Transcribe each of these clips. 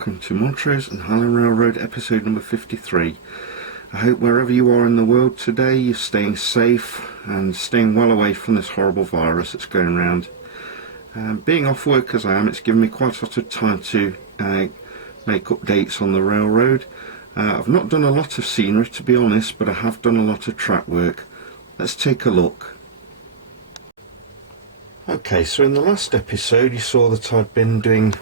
welcome to Montrose and Highland Railroad episode number 53. I hope wherever you are in the world today you're staying safe and staying well away from this horrible virus that's going around. Being off work as I am, it's given me quite a lot of time to make updates on the railroad. I've not done a lot of scenery to be honest, but I have done a lot of track work. Let's take a look. Okay, so in the last episode you saw that I'd been doing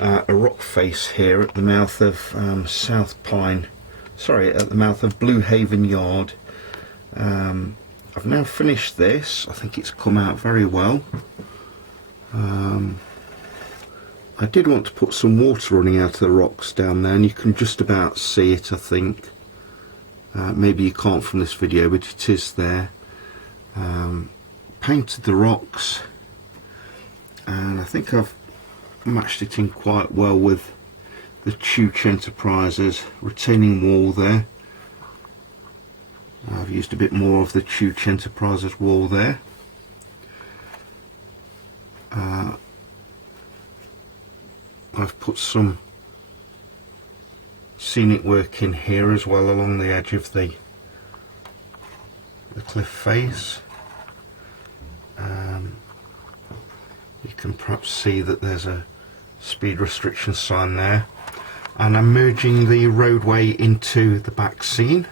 a rock face here at the mouth of at the mouth of Blue Haven Yard. I've now finished this. I think it's come out very well. I did want to put some water running out of the rocks down there, and you can just about see it, I think. Maybe you can't from this video, but it is there. Painted the rocks, and I think I've matched it in quite well with the Chooch Enterprises retaining wall there. I've used a bit more of the Chooch Enterprises wall there. I've put some scenic work in here as well along the edge of the cliff face. You can perhaps see that there's a speed restriction sign there, and I'm merging the roadway into the back scene.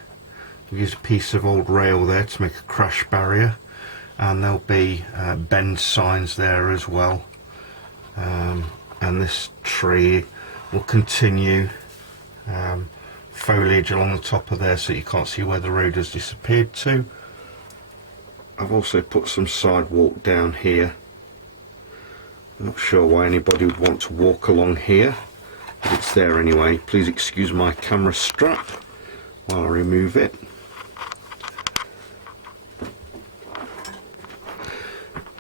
I've used a piece of old rail there to make a crash barrier, and there'll be bend signs there as well. And this tree will continue foliage along the top of there so you can't see where the road has disappeared to. I've also put some sidewalk down here. I'm not sure why anybody would want to walk along here, but it's there anyway. Please excuse my camera strap while I remove it.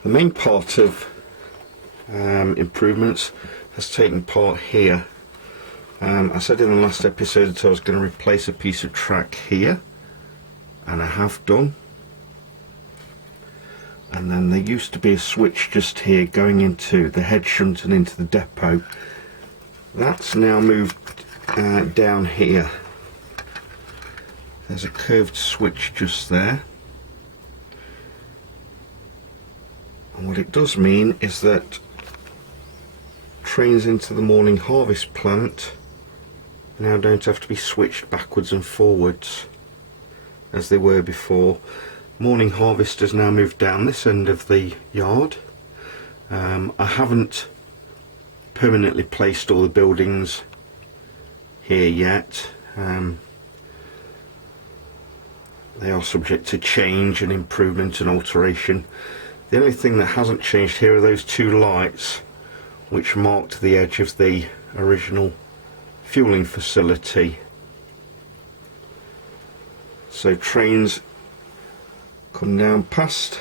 The main part of improvements has taken part here. I said in the last episode that I was going to replace a piece of track here, and I have done. And then there used to be a switch just here going into the head shunt and into the depot. That's now moved down here. There's a curved switch just there. And what it does mean is that trains into the morning harvest plant now don't have to be switched backwards and forwards as they were before. Morning harvest has now moved down this end of the yard. I haven't permanently placed all the buildings here yet. They are subject to change and improvement and alteration. The only thing that hasn't changed here are those two lights which marked the edge of the original fueling facility. So trains come down past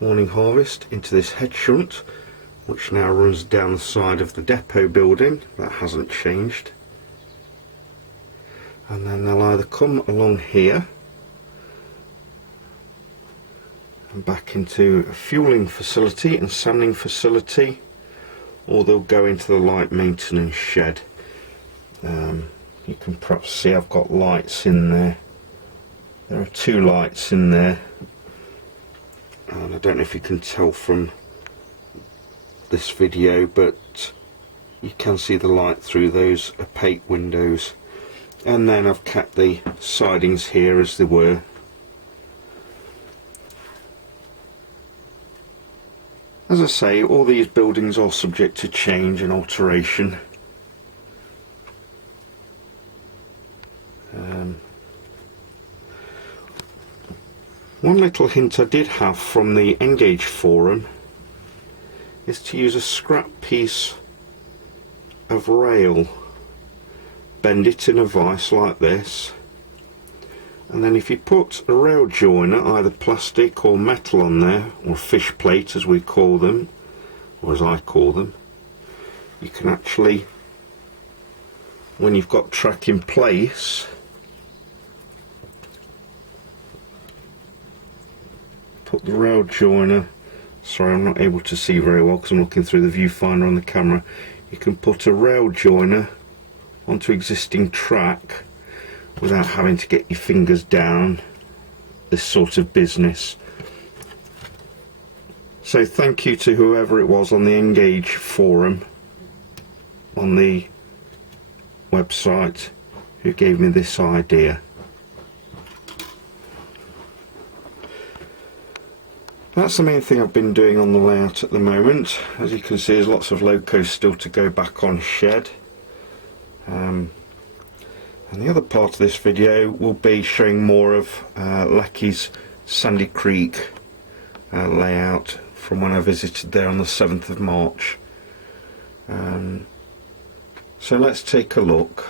morning harvest into this head shunt, which now runs down the side of the depot building. That hasn't changed. And then they'll either come along here and back into a fueling facility and sanding facility, or they'll go into the light maintenance shed. You can perhaps see I've got lights in there. There are two lights in there, and I don't know if you can tell from this video, but you can see the light through those opaque windows. And then I've kept the sidings here as they were. As I say, all these buildings are subject to change and alteration. One little hint I did have from the Engage forum is to use a scrap piece of rail, bend it in a vise like this, and then if you put a rail joiner, either plastic or metal on there, or fish plate as we call them, or as I call them, you can actually, when you've got track in place, put the rail joiner sorry, I'm not able to see very well because I'm looking through the viewfinder on the camera. You can put a rail joiner onto existing track without having to get your fingers down, this sort of business. So thank you to whoever it was on the Engage forum on the website who gave me this idea. That's the main thing I've been doing on the layout at the moment. As you can see, there's lots of locos still to go back on shed. And the other part of this video will be showing more of Lachie's Sandy Creek layout from when I visited there on the 7th of March. So let's take a look.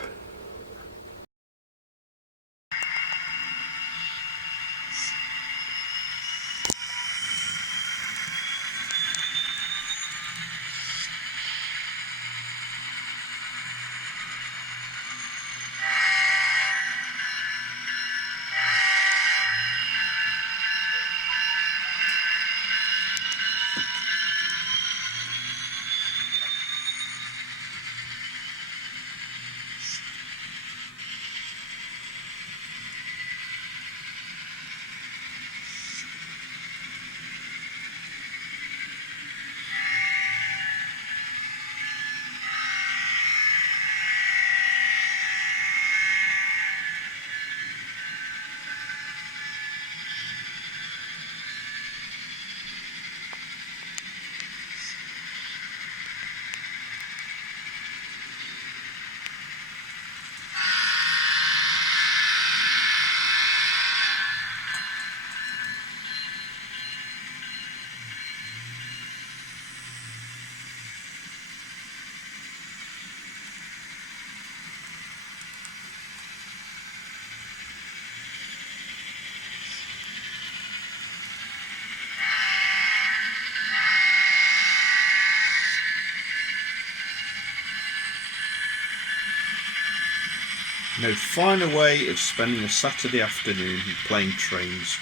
No finer way of spending a Saturday afternoon than playing trains.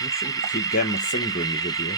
I shouldn't keep getting my finger in the video.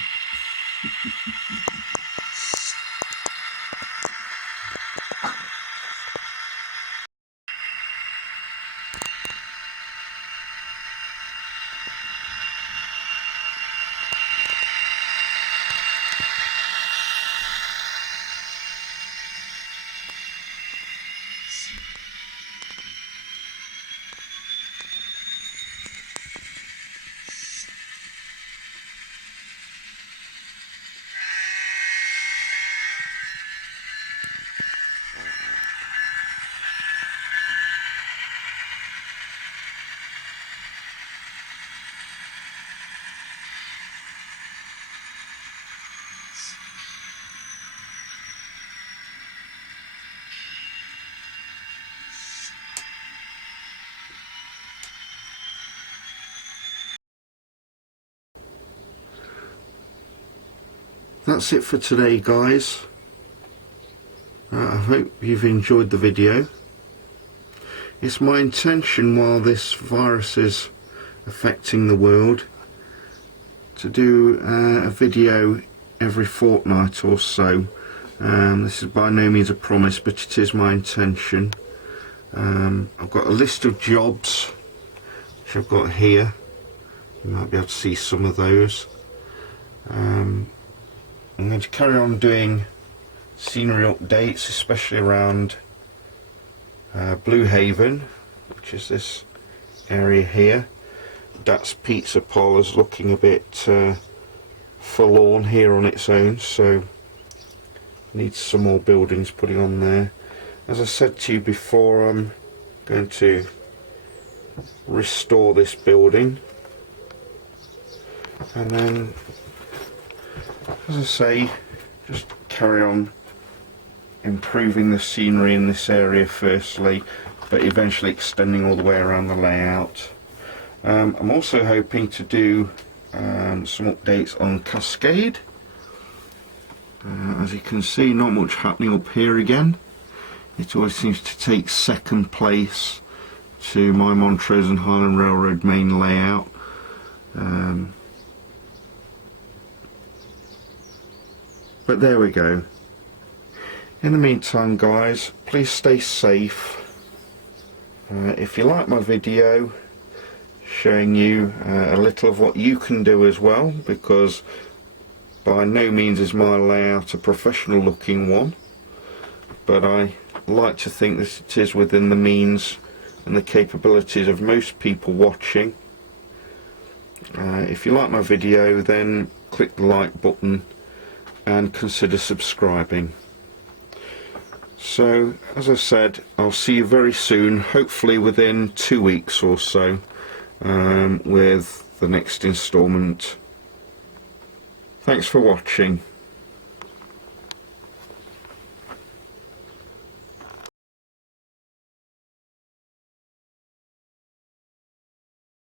that's it for today, guys. I hope you've enjoyed the video. It's my intention, while this virus is affecting the world, to do a video every fortnight or so. This is by no means a promise, but it is my intention. I've got a list of jobs which I've got here. You might be able to see some of those. I'm going to carry on doing scenery updates, especially around Blue Haven, which is this area here. That's Pizza Parlour's looking a bit forlorn here on its own, so needs some more buildings putting on there. As I said to you before, I'm going to restore this building, and then, as I say, just carry on improving the scenery in this area firstly, but eventually extending all the way around the layout. I'm also hoping to do some updates on Cascade. As you can see, not much happening up here again. It always seems to take second place to my Montrose and Highland Railroad main layout. But there we go. In the meantime, guys, please stay safe. If you like my video showing you a little of what you can do as well, because by no means is my layout a professional looking one, but I like to think that it is within the means and the capabilities of most people watching. If you like my video, then click the like button and consider subscribing. So, as I said, I'll see you very soon, hopefully within 2 weeks or so, with the next instalment. Thanks for watching.